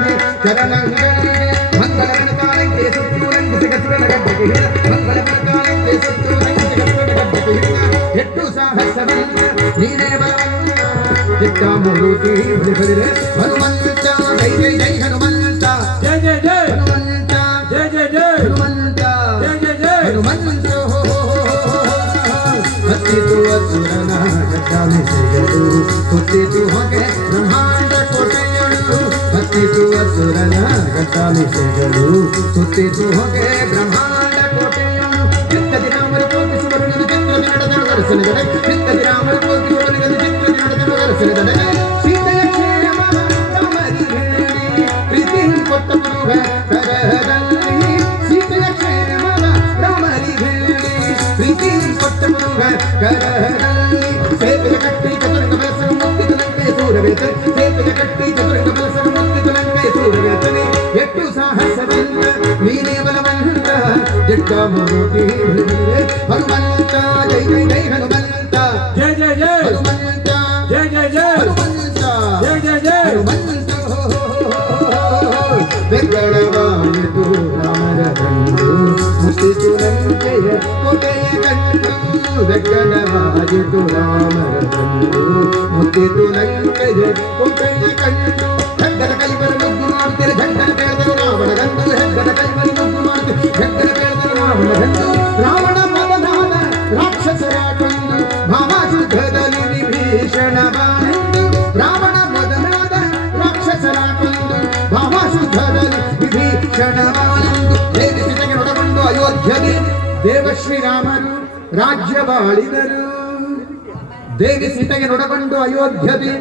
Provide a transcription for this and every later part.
ದೇವಿ ಚರಣಂಗಳಿಗೆ ಮಂಗಳಮನಕಾಲಕ್ಕೆ ಸುತ್ತು ರಂಗಿಸಿಗಸುರನ ಗಡ್ಡಕ್ಕೆ ಮಂಗಳಮನಕಾಲಕ್ಕೆ ಸುತ್ತು ರಂಗಿಸಿಗಸುರನ ಗಡ್ಡಕ್ಕೆ ಎಟ್ಟು ಸಾಹಸವಂತ ನೀನೇ ಬಲವಂತ ಚಿತ್ತ ಮೂರುತಿ ಬಳಿಬಳಿರೆ ಹನುಮಂತ ಜೈ ಜೈ ಜೈ ಹನುಮಂತ ಜಯ ಜಯ ಜಯ ಹನುಮಂತ ಜಯ ಜಯ ಜಯ ಹನುಮಂತ ಜಯ ಜಯ ಜಯ ಹನುಮಂತ ಹತ್ತಿತು ಅಸುರನ ಗಡ್ಡಮಿಸಿಗಲು ಹುಟ್ಟಿತು ಹೊಗೆ ಬ್ರಹ್ಮಾಂಡ ಕೋಟೆಯಳು ಹತ್ತಿತು ಅಸುರನ ಗಡ್ಡಮಿಸಿಗಲು ಹುಟ್ಟಿತು ಹೊಗೆ ಬ್ರಹ್ಮಾಂಡ ಕೋಟೆಯಳು ಚಿತ್ತದಿ ರಾಮರು ಕೋಪಿಸುವರು ಚಿತ್ರದಿ ನಡೆದರು ದರ್ಶನದಡೆ ಚಿತ್ತದಿ ರಾಮರು ಕೋಪಿಸುವರು ಚಿತ್ರದಿ ನಡೆದರು ದರ್ಶನದಡೆ ಸೀತೆಯ ಕ್ಷೇಮ ರಾಮರಿ ಹೇಳಿ ಪ್ರೀತಿ ಕೊಟ್ಟ ಪುರುಷ ಕರದಲ್ಲಿ ಸೀತೆಯ ಕ್ಷೇಮ ರಾಮರಿ ಹೇಳಿ ಪ್ರೀತಿ ಕೊಟ್ಟ ಪುರುಷ ಕರದಲ್ಲಿ ಸೇತುವೆ ಕಟ್ಟಿ ಚತುರಂಗ ಬಲಸರು ಮುತ್ತಿದ ಲಂಕೆ ಸೂರವೇತನೆ ಸೇತುವೆ ಕಟ್ಟಿ ಚತುರಂಗ ಬಲಸರು ಮುತ್ತಿದ ಲಂಕೆ ಸೂರವೇತನೆ ಎಟ್ಟು ಸಾಹಸವಂತ ನೀನೇ ಬಲವಂತ ಜಟ್ಟ ಮೂರ್ತಿ ಹನುಮಂತ ಜೈ ಜೈ ಜೈ ಹನುಮಂತ ಜಯ ಜಯ ಜಯ ಹನುಮಂತ ಜಯ ಜಯ ಜಯ ಹನುಮಂತ ಜಯ ಜಯ ಜಯ ಹನುಮಂತ ಬೆಂಗಳವಾಯಿತು ರಾಮರ ಕಂಡು ಮುಟ್ಟಿತು ಲಂಕೆಯ ಕೋಟೆಯ ಕಂಡು ಬೆಂಗಳವಾಯಿತು ರಾಮರ ಕಂಡು ಮುಟ್ಟಿತು ಲಂಕೆಯ ಕೋಟೆಯ ಕಂಡು ಹೆಗ್ಗದ ಕೈಬರ ನುಗ್ಗು ಮಾಡುತ್ತೀರ ಝಂಡನ ಬೇಡದರು ರಾವಣ ಗಂಡು ಹೆಗ್ಗದ ಕೈಬರ ನುಗ್ಗು ಮಾಡುತ್ತೀರ ಝಂಡನ ಬೇಡದರು ರಾವಣ ಗಂಡು ರಾವಣ ಮದನಾದ ರಾಕ್ಷಸರ ಕೊಂದು ಭಾವಶುದ್ಧದಲ್ಲಿ ವಿಭೀಷಣ ಬಾಣೆಂದು ರಾವಣ ಮದನಾದ ರಾಕ್ಷಸರ ಕೊಂದು ಭಾವಶುದ್ಧದಲ್ಲಿ ವಿಭೀಷಣ ಬಾಣೆಂದು ದೇವಿ ಸೀತೆಗೆ ನೊಡಗೊಂಡು ಅಯೋಧ್ಯಗೆ ದೇವ ಶ್ರೀರಾಮರು ರಾಜ್ಯವಾಳಿದರು ದೇವಿ ಸೀತೆಗೆ ನೊಡಗೊಂಡು ಅಯೋಧ್ಯದೆ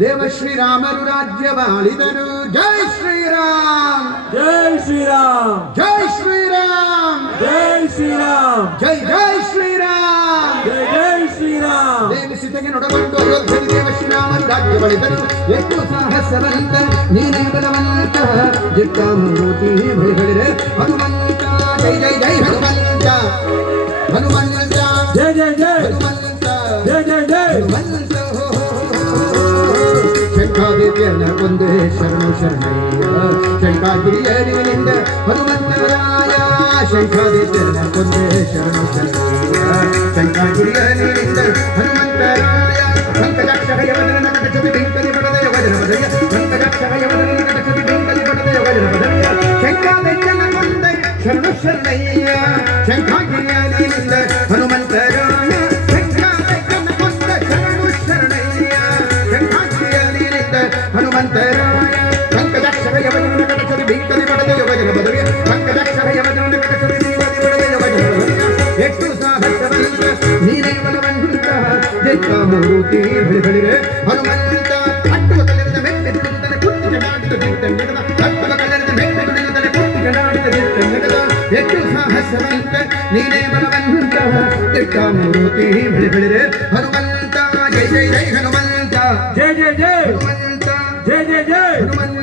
ದೇವ ಶ್ರೀರಾಮರು ರಾಜ್ಯವಾಳಿದರು ಜೈ ಶ್ರೀರಾಮ್ ಜೈ ಶ್ರೀರಾಮ್ ಜೈ ಶ್ರೀರಾಮ್ ಜೈ ಶ್ರೀರಾಮ್ ಜೈ ಜೈ ಶ್ರೀರಾಮ್ ಜೈ ಜೈ ಶ್ರೀರಾಮ್ ದೇವಿ ಸೀತೆಗೆ ನೊಡಗೊಂಡು ಅಯೋಧ್ಯದೆ ದೇವ ಶ್ರೀರಾಮರು ರಾಜ್ಯವಾಳಿದರು ಎಷ್ಟು ಸಾಹಸವಂತ ನೀನೇ ಬಲವಂತ ಜಿಟ್ಟ ಮೂರ್ತಿ ಬಳಿಗಳಿರೆ ಹನುಮಂತ ಜೈ ಜೈ ಜೈ ಹನುಮಂತ ಹನುಮಂತ ಜಯ ಜಯ ಜಯ ಹನುಮಂತ ಜಯ ಜಯ ಜಯ ಹನುಮಂತ ಶಂಖಾದಿತ್ಯನ ಕೊಂದೆ ಶರಣು ಶರಣಯ್ಯ ಶಂಖಾಗಿರಿಯರಿನಿಂದ ಹನುಮಂತರಾಯ ಶಂಖಾದಿತ್ಯನ ಕೊಂದೆ ಶರಣು ಶರಣಯ್ಯ ಶಂಖಾಗಿರಿಯರಿನಿಂದ ಹನುಮಂತರಾಯ ಪಂಕಜಾಕ್ಷರಯ ವದನ ಕಟಚತಿ ಬೆಂಕಲಿ ಪಡದಯ ವಜನ ವದಯ ಪಂಕಜಾಕ್ಷರಯ ವದನ ಕಟಚತಿ ಬೆಂಕಲಿ ಪಡದಯ ವಜನ ವದಯ ಶಂಖಾದಿತ್ಯನ ಕೊಂದೆ ಶರಣು ಶರಣಯ್ಯ ಶಂಖಾಗಿರಿಯರಿನಿಂದ ಹನುಮಂತರಾಯ ಶಂಖಾದಿತ್ಯನ ಕೊಂದೆ ಶರಣು ಶರಣಯ್ಯ ಶಂಖಾಗಿರಿಯರಿನಿಂದ ಹನುಮಂತರಾಯ ಪಂಕಜಾಕ್ಷರಯ ವದನ ಕಟಚತಿ ಬೆಂಕಲಿ ಪಡದಯ ವಜನ ವದಯ ಪಂಕಜಾಕ್ಷರಯ ವದನ ಕಟಚತಿ ಬೆಂಕಲಿ ಪಡದಯ ವಜನ ವದಯ ಎಷ್ಟು ಸಾಹಸವಂತ ನೀನೇ ಬಲವಂತ ಜಟ್ಟ ಮೂರ್ತಿ ಬಳಿಗಳಿರೆ ಹನುಮಂತ ಅಟ್ಟುವ ಕಲ್ಲರದ ಮೆಟ್ಟೆತ್ತನೆ ಕುಟ್ಟಿ ಜಡಾಡಿದ ದಿಟ್ಟಂಗದ ಅಟ್ಟುವ ಕಲ್ಲರದ ಮೆಟ್ಟೆತ್ತನೆ ಕುಟ್ಟಿ ಜಡಾಡಿದ ದಿಟ್ಟಂಗದ ಎಷ್ಟು ಸಾಹಸವಂತ ನೀನೇ ಬಲವಂತ ಜಟ್ಟ ಮೂರ್ತಿ ಬಳಿಗಳಿರೆ ಹನುಮಂತ ಜೈ ಜೈ ಜೈ ಹನುಮಂತ ಜಯ ಜಯ ಜಯ ಹನುಮಂತ ಜಯ ಜಯ ಜಯ ಹನುಮಂತ